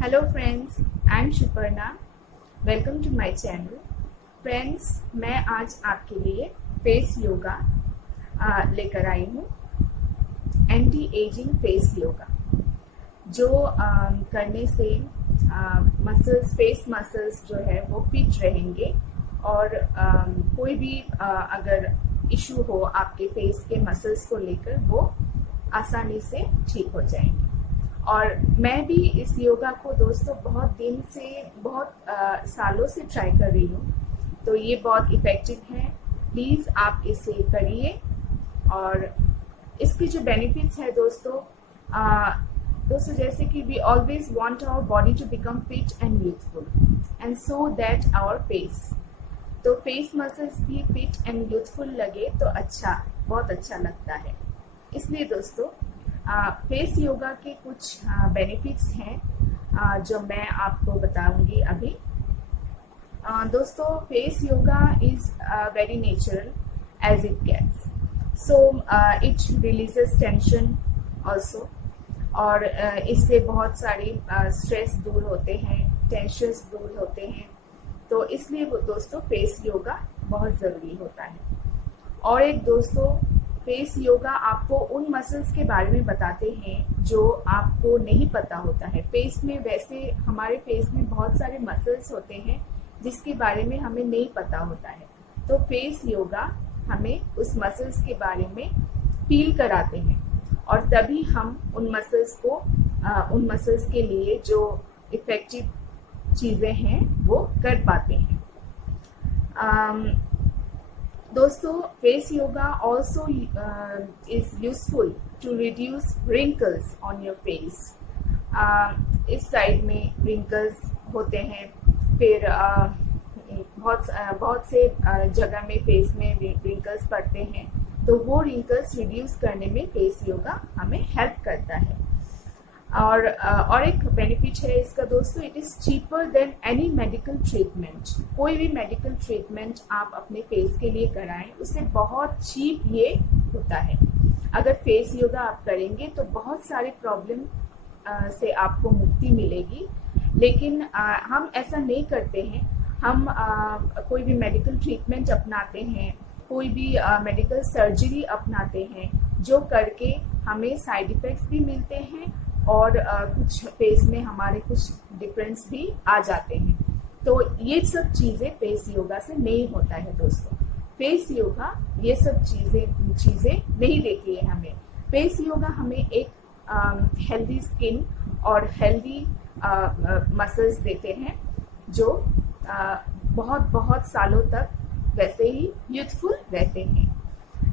Hello friends, I am Suparna. Welcome to my channel. Friends, मैं आज आपके लिए फेस योगा लेकर आई हूँ। एंटी एजिंग फेस योगा, जो करने से मसल्स, फेस मसल्स जो है वो फिट रहेंगे और कोई भी अगर इशू हो आपके फेस के मसल्स को लेकर, वो आसानी से ठीक हो जाएंगे। और मैं भी इस योगा को दोस्तों बहुत दिन से, बहुत सालों से ट्राई कर रही हूँ, तो ये बहुत इफ़ेक्टिव है। प्लीज़ आप इसे करिए। और इसके जो बेनिफिट्स है दोस्तों, जैसे कि we always want our body to become fit and youthful and so that our face, तो फेस मसल्स भी फिट एंड यूथफुल लगे तो अच्छा, बहुत अच्छा लगता है। इसलिए दोस्तों फेस योगा के कुछ बेनिफिट्स हैं जो मैं आपको बताऊंगी अभी। दोस्तों, face yoga is very natural as it gets, so it releases tension also, और इससे बहुत सारी स्ट्रेस दूर होते हैं, टेंशन्स दूर होते हैं। तो इसलिए दोस्तों फेस योगा बहुत ज़रूरी होता है। और एक दोस्तों, फेस योगा आपको उन मसल्स के बारे में बताते हैं जो आपको नहीं पता होता है। फेस में, वैसे हमारे फेस में बहुत सारे मसल्स होते हैं जिसके बारे में हमें नहीं पता होता है, तो फेस योगा हमें उस मसल्स के बारे में फील कराते हैं और तभी हम उन मसल्स के लिए जो इफेक्टिव चीज़ें हैं वो कर पाते हैं। दोस्तों, face yoga also is useful to reduce wrinkles on your face। इस साइड में wrinkles होते हैं, फिर बहुत से जगह में फेस में wrinkles पड़ते हैं, तो वो wrinkles रिड्यूस करने में फेस योगा हमें हेल्प करता है। और एक बेनिफिट है इसका दोस्तों, it is cheaper than any medical treatment. कोई भी मेडिकल ट्रीटमेंट आप अपने फेस के लिए कराएं, उससे बहुत चीप ये होता है। अगर फेस योगा आप करेंगे तो बहुत सारे प्रॉब्लम से आपको मुक्ति मिलेगी, लेकिन हम ऐसा नहीं करते हैं। हम कोई भी मेडिकल ट्रीटमेंट अपनाते हैं, कोई भी मेडिकल सर्जरी अपनाते हैं, जो करके हमें साइड इफ़ेक्ट्स भी मिलते हैं और कुछ फेस में हमारे कुछ डिफरेंस भी आ जाते हैं। तो ये सब चीज़ें फेस योगा से नहीं होता है दोस्तों। फेस योगा ये सब चीज़ें नहीं देती है हमें। फेस योगा हमें एक हेल्दी स्किन और हेल्दी मसल्स देते हैं, जो बहुत सालों तक वैसे ही यूथफुल रहते हैं।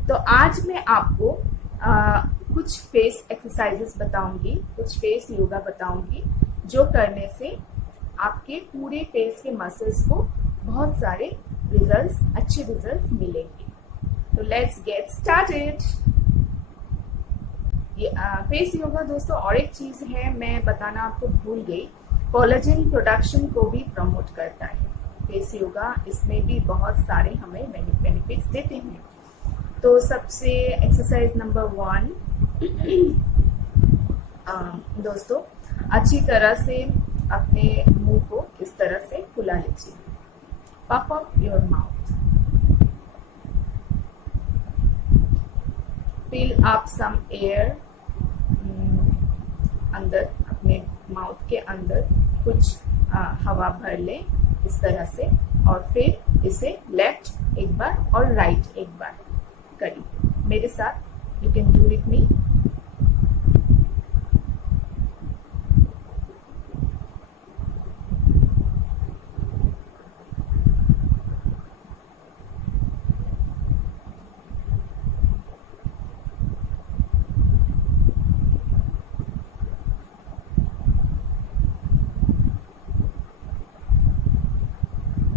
तो आज मैं आपको कुछ फेस एक्सरसाइजेस बताऊंगी, कुछ फेस योगा बताऊंगी, जो करने से आपके पूरे फेस के मसल्स को बहुत सारे रिजल्ट्स, अच्छे रिजल्ट्स मिलेंगे। तो लेट्स गेट स्टार्टेड। ये फेस योगा दोस्तों, और एक चीज है मैं बताना आपको भूल गई, कोलेजन प्रोडक्शन को भी प्रमोट करता है फेस योगा। इसमें भी बहुत सारे हमें बेनिफिट्स देते हैं। तो सबसे एक्सरसाइज नंबर 1 दोस्तों, अच्छी तरह से अपने मुंह को इस तरह से फुला लीजिए। Puff up your mouth, fill up some air. अंदर अपने माउथ के अंदर कुछ हवा भर लें इस तरह से, और फिर इसे लेफ्ट एक बार और राइट एक बार करिए मेरे साथ। You can do with me.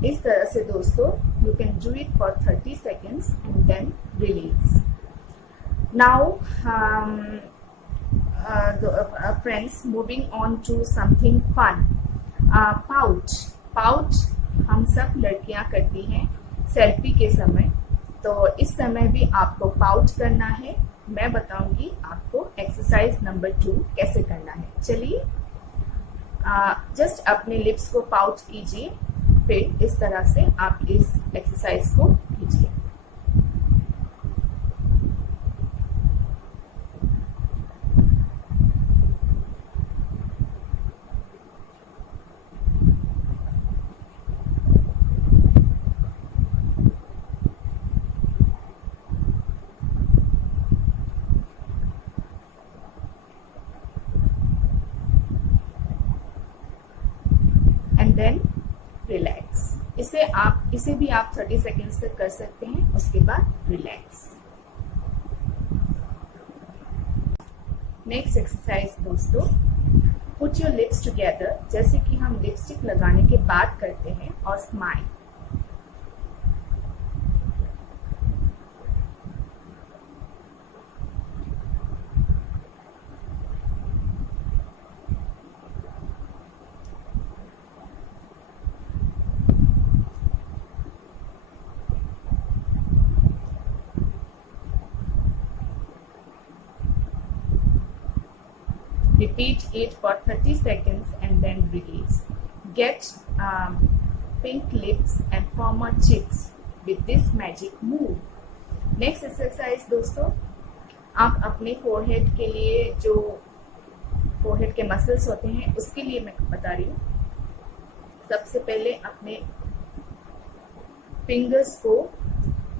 इस तरह से दोस्तों, you can do it for 30 seconds and then release. Now friends, moving on to something fun. Pout हम सब लड़कियां करती हैं सेल्फी के समय, तो इस समय भी आपको पाउट करना है। मैं बताऊंगी आपको एक्सरसाइज नंबर 2 कैसे करना है। चलिए जस्ट अपने लिप्स को पाउट कीजिए, फिर इस तरह से आप इस एक्सरसाइज को कीजिए। Then relax. इसे भी आप 30 सेकेंड्स तक कर सकते हैं, उसके बाद रिलैक्स। नेक्स्ट एक्सरसाइज दोस्तों, पुट योर लिप्स टुगेदर, जैसे कि हम लिपस्टिक लगाने के बाद करते हैं, और smile. Repeat it for 30 seconds and then release. Get pink lips and firmer cheeks with this magic move. Next exercise दोस्तों, आप अपने फोरहेड के लिए, जो फोरहेड के मसल्स होते हैं, उसके लिए मैं बता रही हूँ। सबसे पहले अपने फिंगर्स को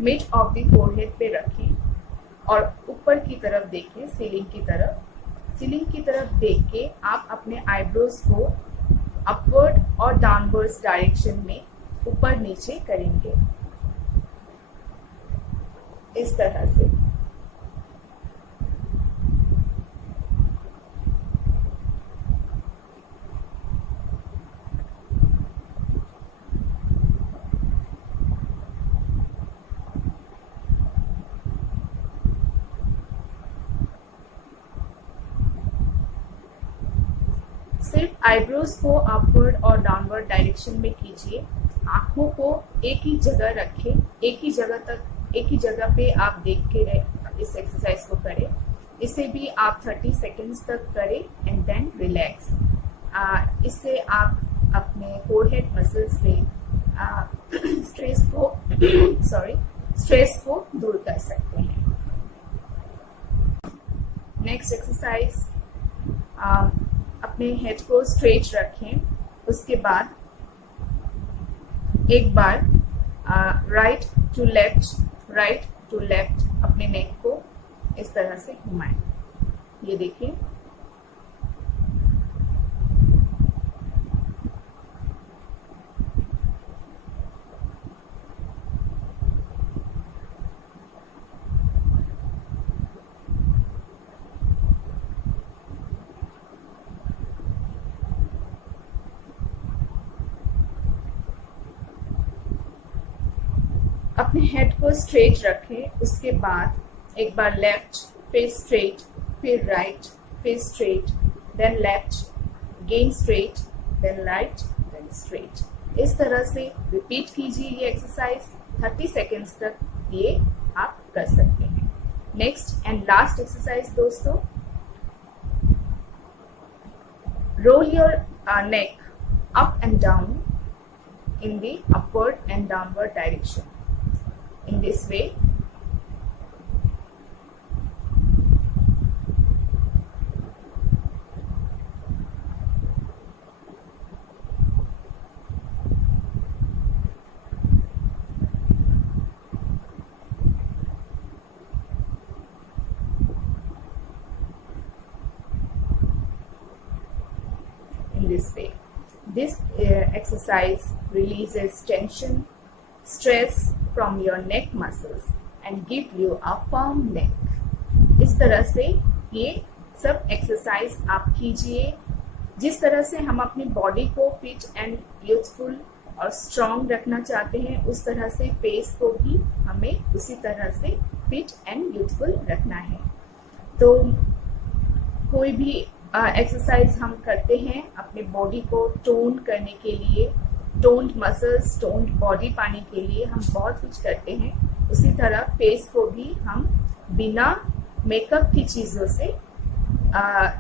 मिड ऑफ द फोरहेड पे रखें और ऊपर की तरफ देखें, सीलिंग की तरफ। सीलिंग की तरफ देख के आप अपने आईब्रोज को अपवर्ड और डाउनवर्ड्स डायरेक्शन में ऊपर नीचे करेंगे, इस तरह से। सिर्फ आईब्रोज को अपवर्ड और डाउनवर्ड डायरेक्शन में कीजिए। आंखों को एक ही जगह रखें, एक ही जगह पे आप देख के इस एक्सरसाइज को करें। इसे भी आप 30 सेकेंड्स तक करें एंड देन रिलैक्स। इससे आप अपने फोरहेड मसल से स्ट्रेस को दूर कर सकते हैं। नेक्स्ट एक्सरसाइज, अपने हेड को स्ट्रेट रखें, उसके बाद एक बार राइट टू लेफ्ट अपने नेक को इस तरह से घुमाएं। ये देखिए, अपने हेड को स्ट्रेट रखें, उसके बाद एक बार लेफ्ट, फिर स्ट्रेट, फिर राइट, फिर straight, then left, again straight, then right, then straight. इस तरह से रिपीट कीजिए ये एक्सरसाइज 30 सेकेंड्स तक, ये आप कर सकते हैं। नेक्स्ट एंड लास्ट एक्सरसाइज दोस्तों, roll your neck up and down in the upward and downward direction. In this way, this exercise releases tension, stress from your neck muscles and give you a firm neck. इस तरह से ये सब exercise आप कीजिए। जिस तरह से हम अपनी बॉडी को फिट एंड यूथफुल और स्ट्रॉन्ग रखना चाहते हैं, उस तरह से फेस को भी हमें उसी तरह से फिट एंड यूथफुल रखना है। तो कोई भी एक्सरसाइज हम करते हैं अपने बॉडी को टोन करने के लिए, टोन्ड मसल्स, टोन्ड बॉडी पाने के लिए हम बहुत कुछ करते हैं। उसी तरह फेस को भी हम बिना मेकअप की चीज़ों से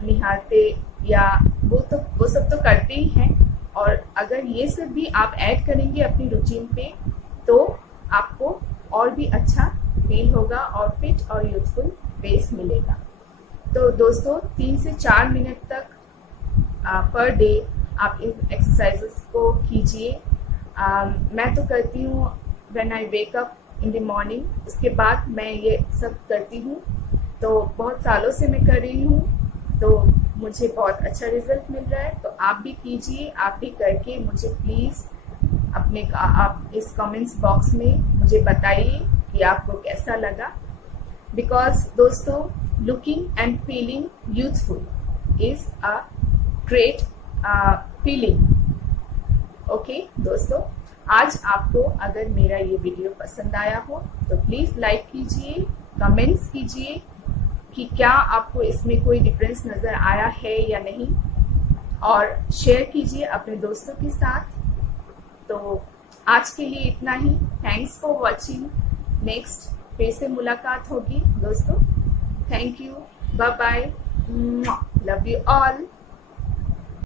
निहारते या वो सब तो करते ही हैं, और अगर ये सब भी आप ऐड करेंगे अपनी रूटीन पे तो आपको और भी अच्छा फील होगा और फिट और यूथफुल फेस मिलेगा। तो दोस्तों 3 से 4 मिनट तक पर डे आप इन एक्सरसाइजेस को कीजिए। मैं तो करती हूँ when I wake up in the morning, उसके बाद मैं ये सब करती हूँ। तो बहुत सालों से मैं कर रही हूँ, तो मुझे बहुत अच्छा रिजल्ट मिल रहा है। तो आप भी कीजिए, आप भी करके मुझे प्लीज़ आप इस कमेंट्स बॉक्स में मुझे बताइए कि आपको कैसा लगा। बिकॉज दोस्तों, looking and feeling youthful is a great feeling. Okay दोस्तों, आज आपको अगर मेरा ये वीडियो पसंद आया हो तो प्लीज़ लाइक कीजिए, कमेंट्स कीजिए कि क्या आपको इसमें कोई डिफरेंस नज़र आया है या नहीं, और शेयर कीजिए अपने दोस्तों के साथ। तो आज के लिए इतना ही। Thanks for watching. नेक्स्ट फिर से मुलाकात होगी दोस्तों। Thank you, bye bye, love you all.